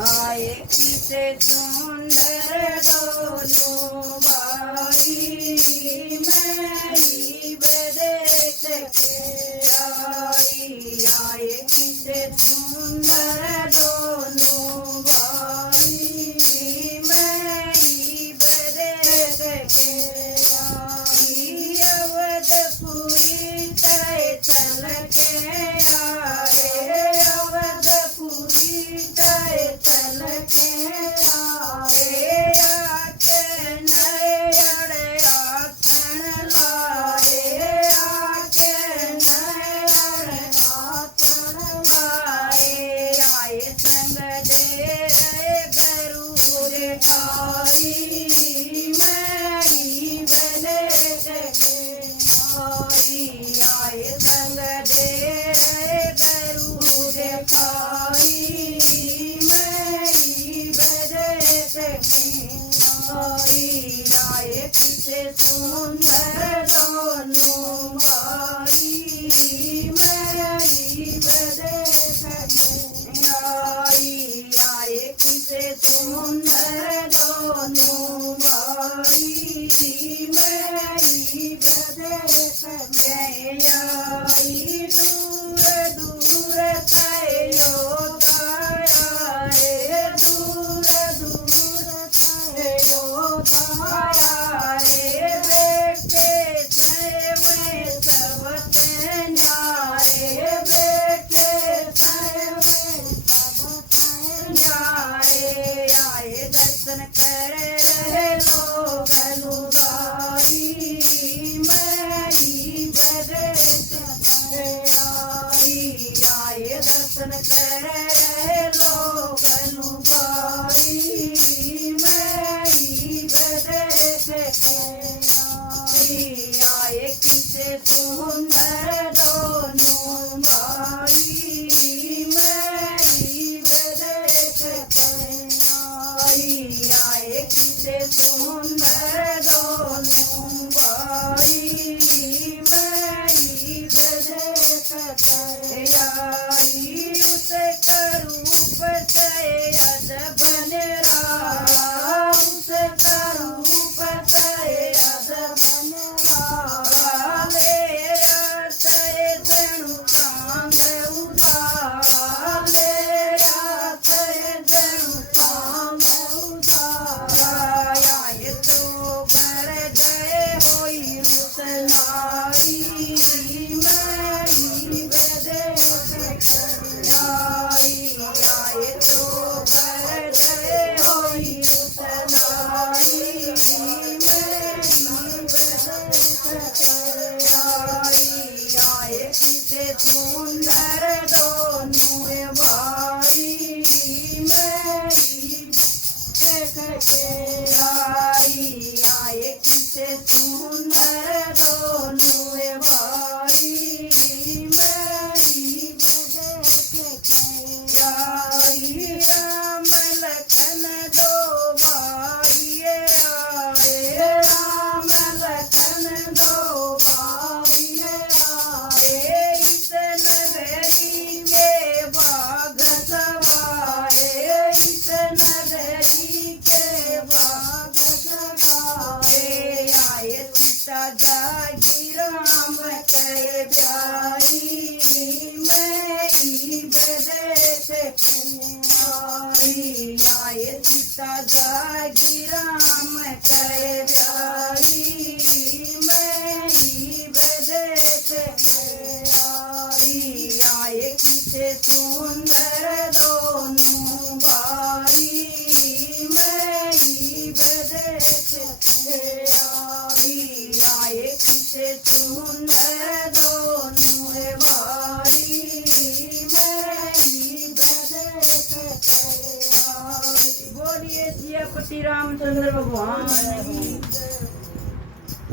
आए किसे सुंदर दोनों भाई मेरी बदेश के आई। आए किसे सुंदर दोनों भाई मेरी बदेश के आई। अवधपुरी तय चल के आए, अवधपुरी तय चल के आए। आके नयड़ आथन लाए, आके नयड़ आथन लाए। आए संग दे गरुड़ ठाई मेरी बदेश के आई। आए संग दे गरुड़ ठाई मेरी बदेश के आई। आए किसे सुंदर दोनों भाई मेरी बदेश के आई। आए किसे सुंदर दोनों भाई मेरी बदेश के आई। दूर दूर तयो ताया रे, दूर दूर तयो ताया रे। बेटे तय सब न्यारे, बेटे तय सब न्यारे। आए दर्शन कर रहे लोग लुगाई मेरी बदेश के आई। आए दर्शन कर रहे लोग लुगाई मेरी बदेश के आई। आए किसे सुंदर दोनों भाई मेरी बदेश के आई। आए किसे सुंदर दोनों भाई मेरी बदेश के आई। उसे करूप से अदबन रहा, उसे करूप से अदबन रहा। मेरा से जणु कांग उधार, मेरा से जणु कांग उधार। आए तो गर गए होई रुसनाई मेरी बदेश के आई। आए तो गर गए होई रुसनाई मेरी बदेश के आई। आए किसे सुंदर दोनों भाई मेरी बदेश के आई। आए किसे सुंदर दोनों भाई मेरी बदेश के आई। राम लखन दो भाई आए, राम लखन दो भाई आए। इस नगरी के बाग सवाए, इस नगरी के बाग सवाए। आए सीता जागी राम के प्यारी मेरी बदेश के आई। आए सीता जागी राम के प्यारी मेरी बदेश के आई। आए किसे सुंदर दोनों भाई मेरी बदेश के आई। आए किसे सुंदर दोनों भाई मेरी बदेश के आई। बोलिए सियापति रामचंद्र भगवान की।